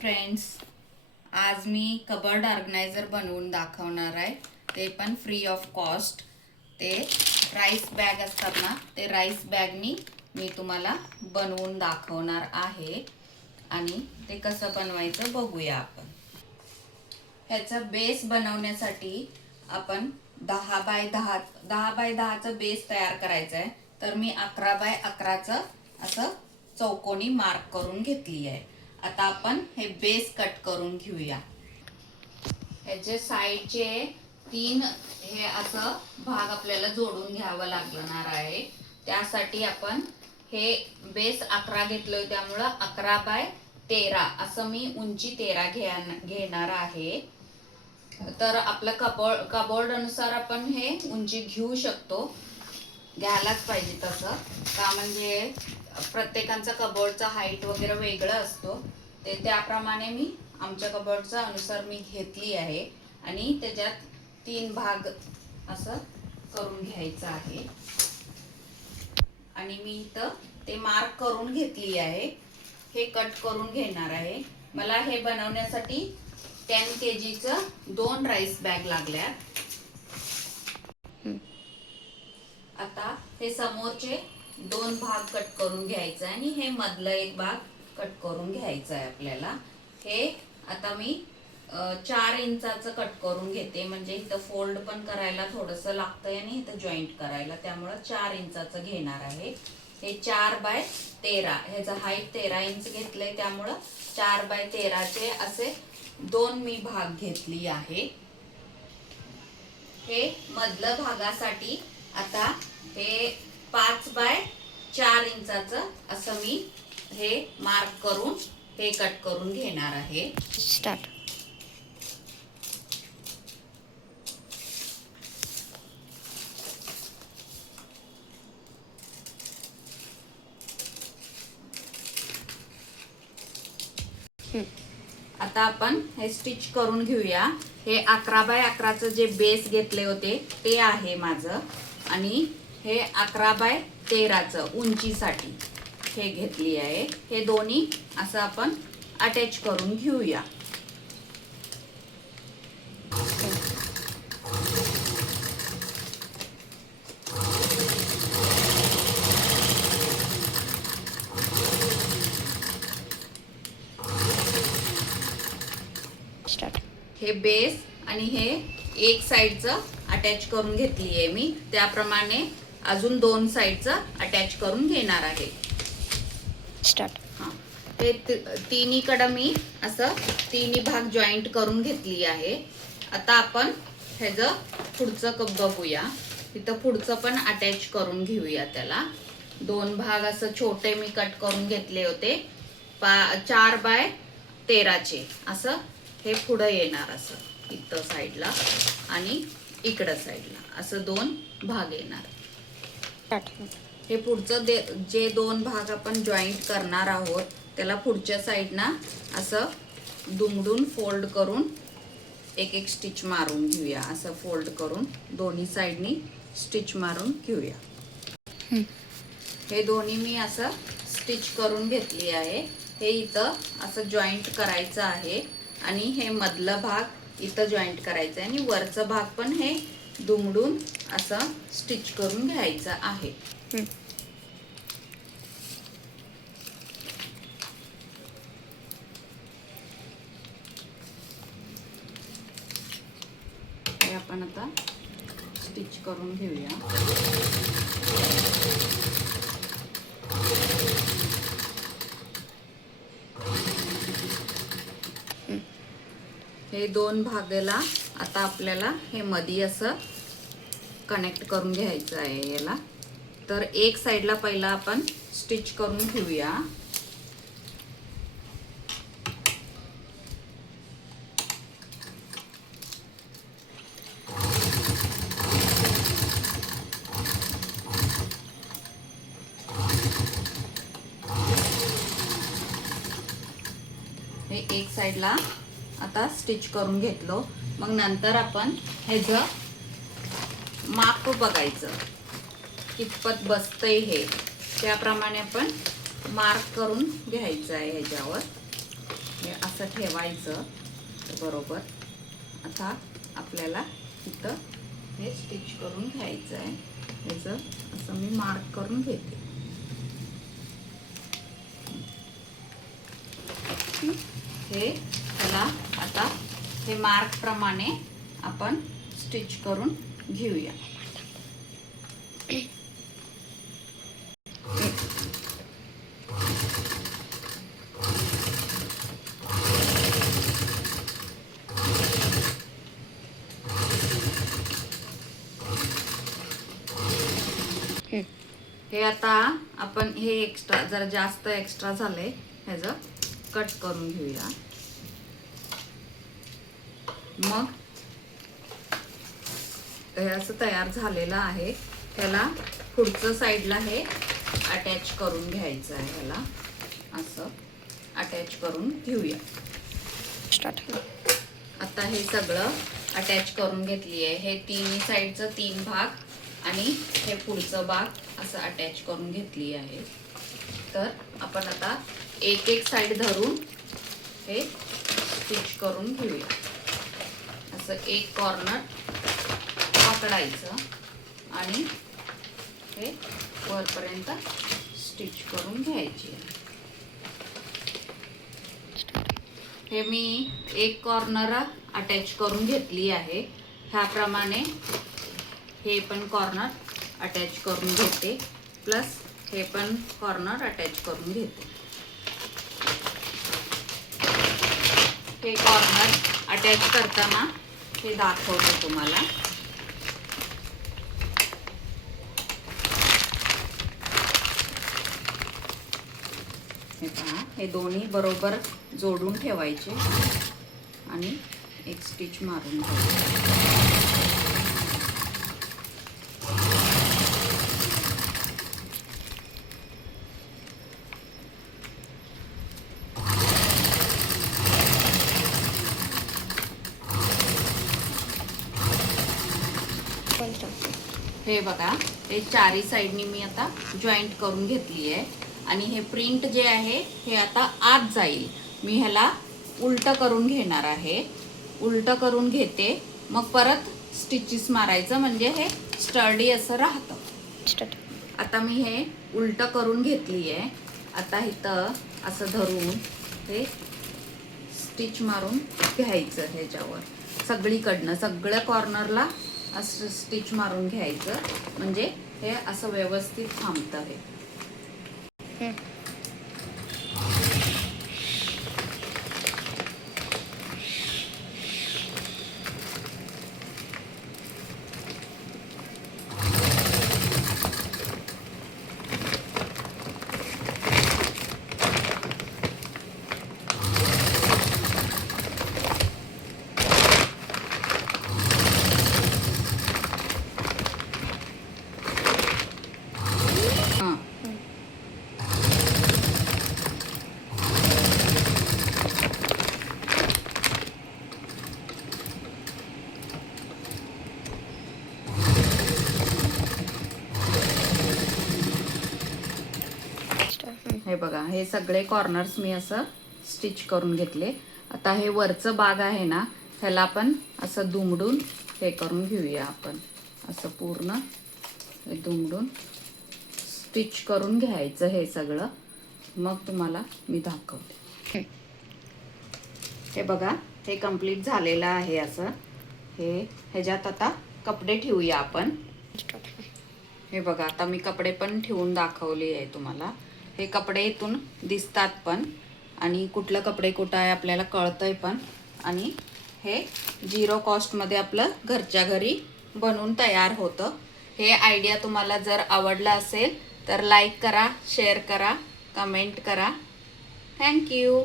Friends, आज मी cupboard organiser बनवून दाखवणार आहे, ते पण फ्री ऑफ कॉस्ट. ते राईस बॅग असतात ना, ते राईस बॅगनी मी तुम्हाला बनवून दाखवणार आहे आणि ते कसं बनवायचं बघूया आपण. ह्याचा बेस बनवण्यासाठी आपण 10 बाय 10चा बेस तयार करायचा आहे. तर मी 11 बाय 11चं असं चौकोनी मार्क करून घेतली आहे. आता आपण हे बेस कट करून घेऊया. ह्याचे साईडचे 3 हे असं भाग आपल्याला जोडून घ्यावं लागणार आहे. त्यासाठी आपण हे बेस 11 घेतलोय, त्यामुळं 11 बाय 13 असं मी उंची 13 घेणार आहे. तर आपलं कबोर्ड अनुसार आपण हे उंची घेऊ शकतो, घ्यायलाच पाहिजे तसं, का म्हणजे प्रत्येकांचा कबोर्डचा हाईट वगैरे वेगळं असतो. ते त्याप्रमाणे मी आमच्या कबोर्डचा अनुसार मी घेतली आहे आणि त्याच्यात 3 भाग असं करून घ्यायचं आहे. आणि मी इथं ते मार्क करून घेतली आहे. हे कट करून घेणार आहे. मला हे बनवण्यासाठी 10 kgचं 2 राईस बॅग लागल्या. आता हे समोरचे 2 भाग कट करून घ्यायचं आहे आणि हे मधलं एक भाग कट करून घ्यायचं आहे आपल्याला. हे आता मी 4 इंचाचं कट करून घेते, म्हणजे इथं फोल्ड पण करायला थोडंसं लागतंय आणि इथं जॉईंट करायला, त्यामुळं 4 इंचाचं घेणार आहे. हे 4 बाय 13, ह्याचं हाईट 13 इंच घेतलंय, त्यामुळं 4 बाय 13चे असे 2 मी भाग घेतली आहे. हे मधलं भागासाठी आता हे 5 बाय 4 इंचाचं असं मी हे मार्क करून हे कट करून घेणार आहे. स्टार्ट. आता आपण हे स्टिच करून घेऊया. हे 11 बाय 11चं जे बेस घेतले होते ते आहे माझं, आणि हे 11 बाय 13चं उंचीसाठी हे घेतली आहे. हे दोन्ही असं आपण अटॅच करून घेऊया. स्टार्ट. हे बेस आणि हे एक साईडचं अटॅच करून घेतली आहे मी, त्याप्रमाणे अजून 2 साईडचं अटॅच करून घेणार आहे. स्टार्ट. हां, हे तिन्हीकडं मी असं 3 भाग जॉईंट करून घेतली आहे. आता आपण ह्याचं पुढचं बघूया. तिथं पुढचं पण अटॅच करून घेऊया. त्याला 2 भाग असं छोटे मी कट करून घेतले होते, 4 बाय 13चे. असं हे पुढं येणार, असं इथं साईडला आणि इकडं साईडला असं 2 भाग येणार. हे पुढचं जे 2 भाग आपण जॉईंट करणार आहोत त्याला पुढच्या साईडना असं दुमडून फोल्ड करून एक स्टिच मारून घेऊया. असं फोल्ड करून दोन्ही साईडनी स्टिच मारून घेऊया. हे दोन्ही मी असं स्टिच करून घेतली आहे. हे इथं असं जॉईंट करायचं आहे आणि हे मधलं भाग इथं जॉईंट करायचं आहे आणि वरचं भाग पण हे दुमडून असं स्टिच करून घ्यायचं आहे. हे आपण आता स्टिच करून घेऊया. हे 2 भागाला आता आपल्याला हे मध्ये असं कनेक्ट करून घ्यायचं आहे याला. तर एक साईडला पहिला आपण स्टिच करून घेऊया. हे एक साईडला आता स्टिच करून घेतलो. मग नंतर आपण ह्याचं माप बघायचं, कितपत बसतंय हे, त्याप्रमाणे आपण मार्क करून घ्यायचं आहे ह्याच्यावर. हे असं ठेवायचं बरोबर. आता आपल्याला इथं हे स्टिच करून घ्यायचं आहे. ह्याचं असं मी मार्क करून घेते. हे त्याला आता हे मार्क प्रमाणे आपण स्टिच करून घेऊया. हे आता आपण हे एक्स्ट्रा जरा जास्त एक्स्ट्रा झालंय ह्याचं कट करून घेऊया. मग हे असं तयार झालेलं आहे. त्याला पुढचं साईडला हे अटॅच करून घ्यायचं आहे. ह्याला असं अटॅच करून घेऊया. स्टार्ट. आता हे सगळं अटॅच करून घेतली आहे. हे तिन्ही साईडचं 3 भाग आणि हे पुढचं भाग असं अटॅच करून घेतली आहे. तर आपण आता एक एक साईड धरून हे स्टिच करून घेऊया. असं एक कॉर्नर पकडायचं आणि हे वरपर्यंत स्टिच करून घ्यायची आहे. हे मी एक कॉर्नर अटॅच करून घेतली आहे. ह्याप्रमाणे हे पण कॉर्नर अटॅच करून घेते, प्लस हे पण कॉर्नर अटॅच करून घेते. हे कॉर्नर अटॅच करताना हे दाखवते तुम्हाला. हे पहा, हे दोन्ही बरोबर जोडून ठेवायचे आणि एक स्टिच मारून घ्यायची. हे बघा, हे चारी साईडनी मी आता जॉईंट करून घेतली आहे आणि हे प्रिंट जे आहे हे आता आत जाईल. मी ह्याला उलटं करून घेणार आहे. उलटं करून घेते, मग परत स्टिचेस मारायचं म्हणजे हे स्टर्डी असं राहतं. स्टार्ट. आता मी हे उलटं करून घेतली आहे. आता इथं असं धरून हे स्टिच मारून घ्यायचं. ह्याच्यावर सगळीकडनं सगळ्या कॉर्नरला असं स्टिच मारून घ्यायचं म्हणजे हे असं व्यवस्थित थांबतं. हे हे बघा, हे सगळे कॉर्नर्स मी असं स्टिच करून घेतले. आता हे वरचं भाग आहे ना, ह्याला आपण असं दुमडून हे करून घेऊया. आपण असं पूर्ण हे दुमडून स्टिच करून घ्यायचं हे सगळं. मग तुम्हाला मी दाखवते. हे बघा, हे कंप्लीट झालेलं आहे. असं हे ह्याच्यात आता कपडे ठेवूया आपण. हे बघा, आता मी कपडे पण ठेवून दाखवले आहे तुम्हाला. हे कपडे इथून दिसतात पण आणि कुठलं कपडे कुठं आहे आपल्याला कळतंय पण. आणि हे 0 कॉस्टमध्ये आपलं घरच्या घरी बनवून तयार होतं. हे आयडिया तुम्हाला जर आवडला असेल तर लाईक करा, शेअर करा, कमेंट करा. थँक्यू.